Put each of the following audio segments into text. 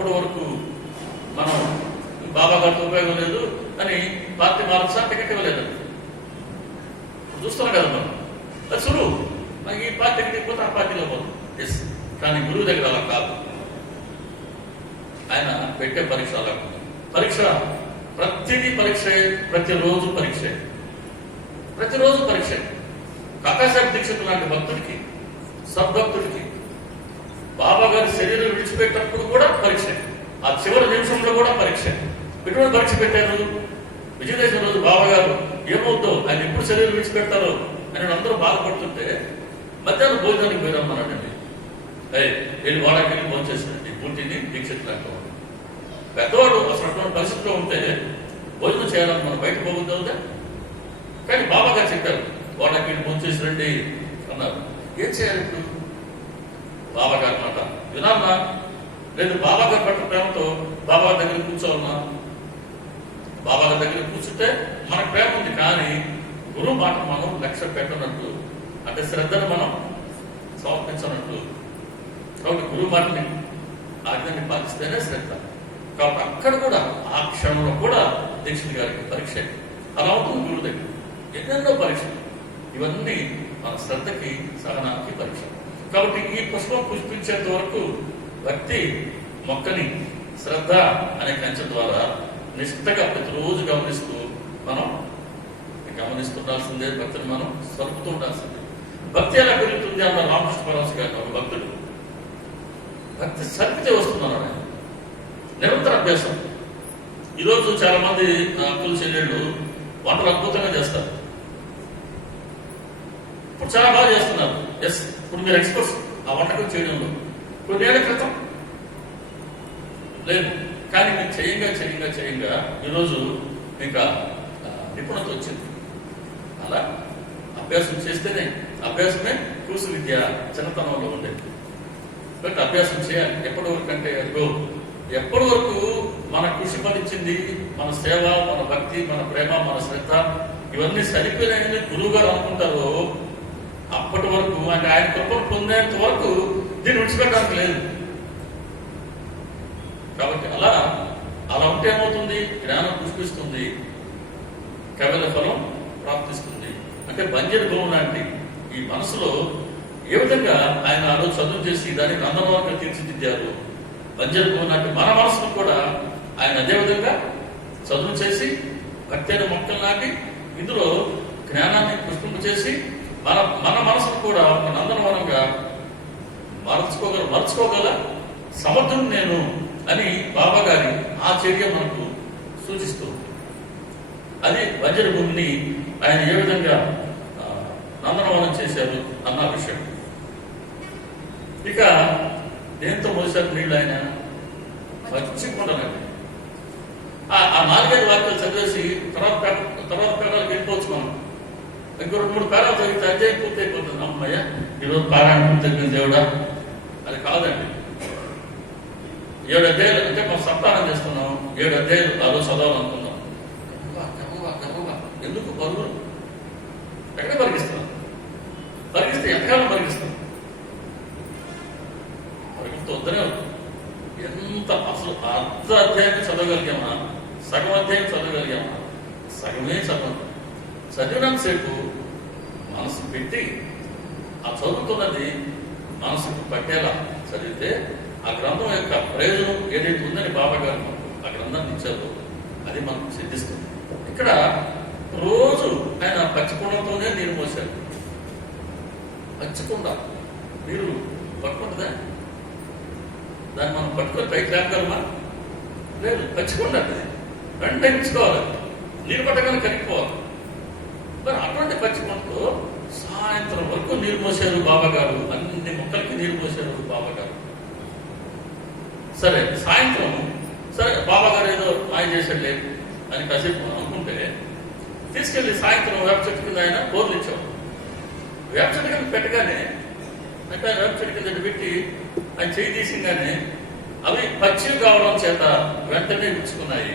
అప్పటి వరకు మనం బాబా గారికి ఉపయోగం లేదు అని పార్టీ మార్చా, టికెట్ ఇవ్వలేదు. చూస్తున్నాం కదా మనం, అది సులువు. మనకి ఈ పార్టీ టికెట్ ఇవ్వకపోతే ఆ పార్టీలో పోతాం. ఎస్, కానీ గురువు దగ్గర అలా కాదు. ఆయన పెట్టే పరీక్ష అలా, పరీక్ష ప్రతిదీ పరీక్ష, ప్రతిరోజు పరీక్ష, ప్రతిరోజు పరీక్ష. కాకాసాహెబ్ దీక్షిత్ లాంటి భక్తుడికి, సద్భక్తుడికి బాబా గారి శరీరం విడిచిపెట్టినప్పుడు కూడా పరీక్ష, ఆ చివరి నిమిషంలో కూడా పరీక్ష. ఎటువంటి పరీక్ష పెట్టారు? విజయదశమి రోజు బాబా గారు ఏమవుతుందో, ఆయన ఎప్పుడు శరీరం విడిచిపెడతారో అని అందరూ బాధపడుతుంటే మధ్యాహ్నం భోజనానికి పోయిరమ్మన్నాడండి. వెళ్ళి వాడాకి వెళ్ళి భోజనం చేసినండి పూర్తిని దీక్షిత్ లాంటి పెద్దవాడు అసలు అటువంటి పరిస్థితిలో ఉంటే భోజనం చేయాలని మనం బయట పోవద్దు అవుతా. కానీ బాబా గారు చెప్పారు, వాడాకి వెళ్ళి భోజనం చేసి రండి అన్నారు. ఏం చేయాలి ఇప్పుడు? బాబా గారి మాట వినాలన్నా, లేదు బాబా గారి పట్ల ప్రేమతో బాబా గారి దగ్గర కూర్చోవాలన్నా? బాబా గారి దగ్గర కూర్చుంటే మనకు ప్రేమ ఉంది, కానీ గురువు మాట మనం లక్ష్య పెట్టనట్టు, అంటే శ్రద్ధను మనం సమర్పించనట్టు. కాబట్టి గురువు మాటని ఆజ్ఞని పాటిస్తేనే శ్రద్ధ. కాబట్టి అక్కడ కూడా ఆ క్షణంలో కూడా దీక్షిత్ గారికి పరీక్ష అలా ఉంటుంది. గురువు దగ్గర ఎన్నెన్నో పరీక్షలు, ఇవన్నీ మన శ్రద్ధకి, సహనానికి పరీక్ష. కాబట్టి ఈ పుష్పం పుష్పించేంత వరకు భక్తి మొక్కని శ్రద్ధ అనే కంచె ద్వారా నిష్ఠగా ప్రతిరోజు గమనిస్తూ మనం గమనిస్తుండాల్సిందే. భక్తిని మనం సరుపుతూ ఉండాల్సిందే. భక్తి ఎలా పెరుగుతుంది అన్న రామకృష్ణ పరమహంస గారు ఒక భక్తుడు, భక్తి సరిపితే వస్తున్నాను ఆయన, నిరంతర అభ్యాసం. ఈరోజు చాలా మంది అక్కులు చెల్లెళ్ళు వంటలు అద్భుతంగా చేస్తారు, ఇప్పుడు చాలా బాగా చేస్తున్నారు. ఎస్, ఇప్పుడు మీరు ఎక్స్పర్ట్స్ ఆ వంటకం చేయడంలో. కొన్నేళ్ల క్రితం లేదు, కానీ మీరు చేయంగా ఈరోజు ఇంకా నిపుణత వచ్చింది. అలా అభ్యాసం చేస్తేనే, అభ్యాసమే కూసు విద్య చిన్నతనంలో ఉండేది. బట్ అభ్యాసం చేయాలి. ఎప్పటి వరకు అంటే అదిగో ఎప్పటి వరకు మన కృషి ఫలించింది, మన సేవ, మన భక్తి, మన ప్రేమ, మన శ్రద్ధ ఇవన్నీ సరిపోయినాయని గురువు గారు అనుకుంటారో అప్పటి వరకు, అంటే ఆయన కృపను పొందేంత వరకు దీన్ని విడిచిపెట్టడానికి లేదు. కాబట్టి అలా ఉంటే ఏమవుతుంది? జ్ఞానం పుష్పిస్తుంది, కేవల ఫలం ప్రాప్తిస్తుంది. అంటే బంజరు గోవు లాంటి ఈ మనసులో ఏ విధంగా ఆయన ఆ రోజు చదువు చేసి దాన్ని నందనవనంగా తీర్చిదిద్దారు. బంజరు గోవు లాంటి మన మనసును కూడా ఆయన అదే విధంగా చదువు చేసి భక్తి అయిన మొక్కలు నాటి ఇందులో జ్ఞానాన్ని పుష్పింపచేసి మన మనసును కూడా ఒక నందనవనంగా మర్చుకోగల సమర్థుడు నేను అని బాబా గారి ఆ చర్య మనకు సూచిస్తుంది. అది బంజరు భూమిని ఆయన ఏ విధంగా నందనవనం చేశారు అన్న విషయం. ఇక దేంతో మోసారు నీళ్ళు? ఆయన మర్చిపోండి. ఆ 4-5 వాక్యాలు చదివేసి తర్వాత పేరాలకు వెళ్ళిపోవచ్చు మనం. ఇంకో 2-3 పేరాలు చదివితే అధ్యాయం పూర్తి అయిపోతుంది. అమ్మయ్య, ఈరోజు పారాయణ పూర్తి అయిపోయింది దేవుడా. అది కాదండి. 7 అధ్యాయులు అంటే మనం సప్తాహం చేస్తున్నాం. 7 అధ్యాయులు ఆ రోజు చదవాలనుకున్నాం. ఎందుకు పరుగులు? ఎక్కడ పరిగిస్తున్నాం? పరిగిస్తే ఎంతకాలం పరిగిస్తాం? పరిగిస్తూ వద్దనే ఎంత అసలు అర్ధ అధ్యాయం చదవగలిగామా? సగం అధ్యాయం చదవగలిగామా? సగమే చదివినంతసేపు మనసు పెట్టి ఆ చదువుతున్నది మనసుకు పట్టేలా చదివితే ఆ గ్రంథం యొక్క ప్రయోజనం ఏదైతే ఉందని బాబా గారు ఆ గ్రంథాన్ని ఇచ్చారో అది మనకు సిద్ధిస్తుంది. ఇక్కడ రోజు ఆయన పచ్చికుండతోనే నీరు మోసారు. పచ్చికుండ నీరు పట్టుకుంటుందా? దాన్ని మనం పట్టుకొని పైకి లేపగలమా? లేదు. పచ్చికుండ వెంటనే ఇచ్చుకోవాలి, నీరు పట్టగానే కరిగిపోవాలి. మరి అటువంటి పచ్చికుండతో సాయంత్రం వరకు నీరు మోసారు బాబా గారు. అన్ని మొక్కలకి నీరు మోసారు బాబా గారు. సరే, సాయంత్రం సరే బాబా గారు ఏదో మాయ చేశాడులే అని కాసేపు అనుకుంటే తీసుకెళ్లి సాయంత్రం వేప చెట్టు కింద ఆయన కోర్లు ఇచ్చాడు. వేప చెట్టు కింద పెట్టగానే అంటే ఆయన వేప చెట్టు కింద పెట్టి ఆయన చేయి తీసింగానే అవి పచ్చివి కావడం చేత వెంటనే విచ్చుకున్నాయి.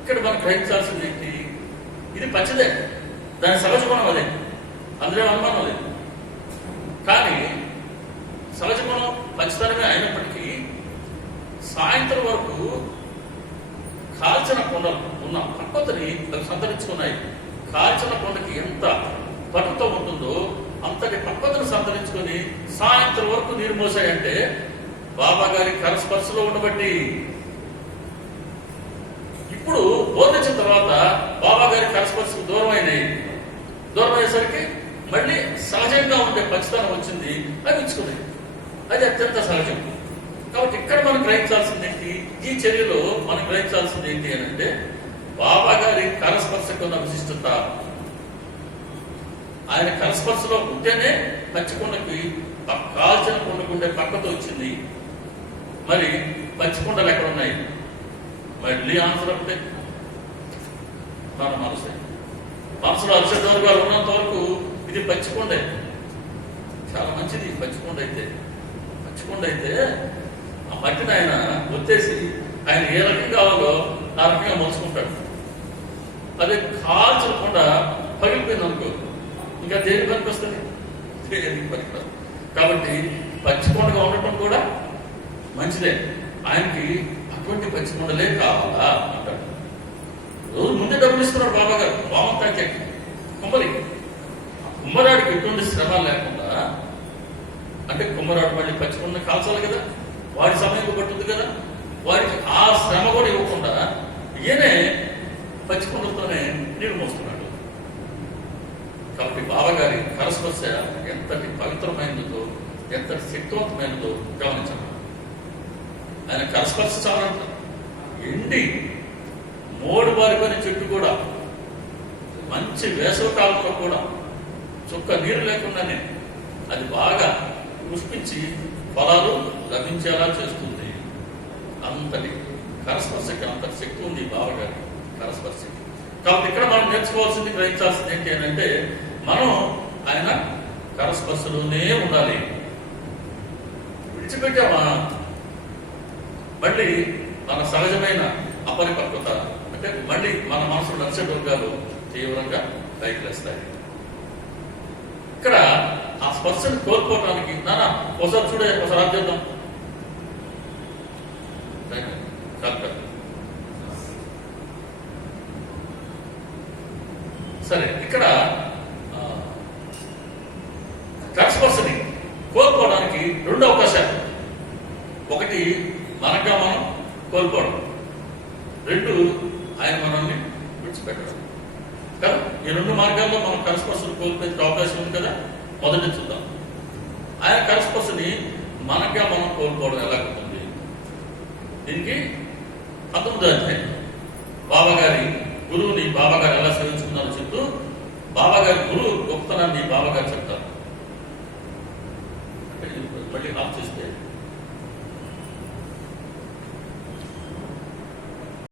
ఇక్కడ మనం గ్రహించాల్సింది ఏంటి? ఇది పచ్చిదే, దాని సహజ గుణం అదే, అందులో అనుమానం లేదు. కానీ సహజ గుణం మంచితనమే అయినప్పటికీ సాయంత్రం వరకు కాల్చిన కొండలు ఉన్న పక్కతని అవి సంతరించుకున్నాయి. కాల్చిన కొండకి ఎంత పట్టుతో ఉంటుందో అంతటి పక్కతను సంతరించుకొని సాయంత్రం వరకు నీరు మోసాయంటే బాబా గారి కరస్పర్శలో ఉండబట్టి. ఇప్పుడు బోధించిన తర్వాత బాబా గారి కరస్పర్శకు దూరం అయ్యేసరికి మళ్ళీ సహజంగా ఉండే పచ్చితనం వచ్చింది, అవి ఇచ్చుకున్నాయి. అది అత్యంత సహజం. కాబట్టి ఇక్కడ మనం గ్రహించాల్సింది ఏంటి, ఈ చర్యలో మనం గ్రహించాల్సింది ఏంటి అని అంటే బాబా గారి కరస్పర్శకు ఉన్న విశిష్టత. ఆయన కరస్పర్శలో ఉంటేనే పచ్చికొండకి కాల్చిన కొండకుండే పక్కతో వచ్చింది. మరి పచ్చికొండలు ఎక్కడ ఉన్నాయి? మళ్ళీ ఆన్సర్ ఒకటే, మన మనసులో అరిచేవారు గారు ఉన్నంత వరకు ఇది పచ్చికొండే, చాలా మంచిది. పచ్చికొండ అయితే ఆ మట్టిని ఆయన వచ్చేసి ఆయన ఏ రకం కావాలో ఆ రకంగా మలుచుకుంటాడు. అదే కాల్చకుండా పగిలిపోయింది అనుకో, ఇంకా దేని పనికి వస్తుంది? దేనికి పనికిరాదు. కాబట్టి పచ్చికొండగా ఉండటం కూడా మంచిదే. ఆయనకి అటువంటి పచ్చికొండలే కావాలా అంటాడు. రోజు ముందే డబ్బులు ఇస్తున్నాడు బాబా గారు వామంతాకి కుమ్మరాడికి ఎటువంటి శ్రమ లేకుండా. అంటే కుమ్మరాడు మళ్ళీ పచ్చికొండ కాల్చాలి కదా, వాడి సమయం పట్టుద్ది కదా, వాడికి ఆ శ్రమ కూడా ఇవ్వకుండా ఈయనే పచ్చికొండతోనే నీరు మోస్తున్నాడు. కాబట్టి బాబాగారి కరస్పర్శ ఎంతటి పవిత్రమైనదో, ఎంతటి శక్తివంతమైనదో గమనించాలి. ఆయన కరస్పర్శ చాలంట. ఎండి మోడు బారిపోయిన చెట్టు కూడా మంచి వేసవి కాలంలో కూడా చుక్క నీరు లేకుండానే అది బాగా పుష్పించి ఫలాలు లభించేలా చేస్తుంది. అంతటి కరస్పర్శకి అంతటి శక్తి ఉంది బాబాగారి కరస్పర్శకి. కాబట్టి ఇక్కడ మనం నేర్చుకోవాల్సింది, గ్రహించాల్సింది ఏంటి అని అంటే మనం ఆయన కరస్పర్శలోనే ఉండాలి. విడిచిపెట్టామా మళ్ళీ మన సహజమైన అపరిపక్వత అంటే మళ్ళీ మన మనసులో నచ్చే వర్గాలు తీవ్రంగా పైకి లేస్తాయి. ఇక్కడ ఆ స్పర్శను కోల్పోవడానికి నానా ఒకసారి చూడే, ఒకసారి ఆప్ చేద్దాం. సరే, ఇక్కడ కరస్పర్శని కోల్పోవడానికి రెండు అవకాశాలు. ఒకటి మనగా మనం కోల్పోవడం, రెండు ఆయన మనల్ని విడిచిపెట్టడం కదా. ఈ రెండు మార్గాల్లో మనం కరస్పర్శను కోల్పోయే అవకాశం ఉంది కదా. మొదటి చూద్దాం. ఆయన కరస్పర్శని మనగా మనం కోల్పోవడం ఎలాగుంటుంది. దీనికి 19వ అధ్యాయం బాబాగారి గురువుని బాబాగారు ఎలా సేవించుకున్నారో చెప్తూ బాబాగారి గురువు గొప్పతనాన్ని బాబాగారు చెప్తారు. అంటే మళ్ళీ ఆఫ్ చేస్తే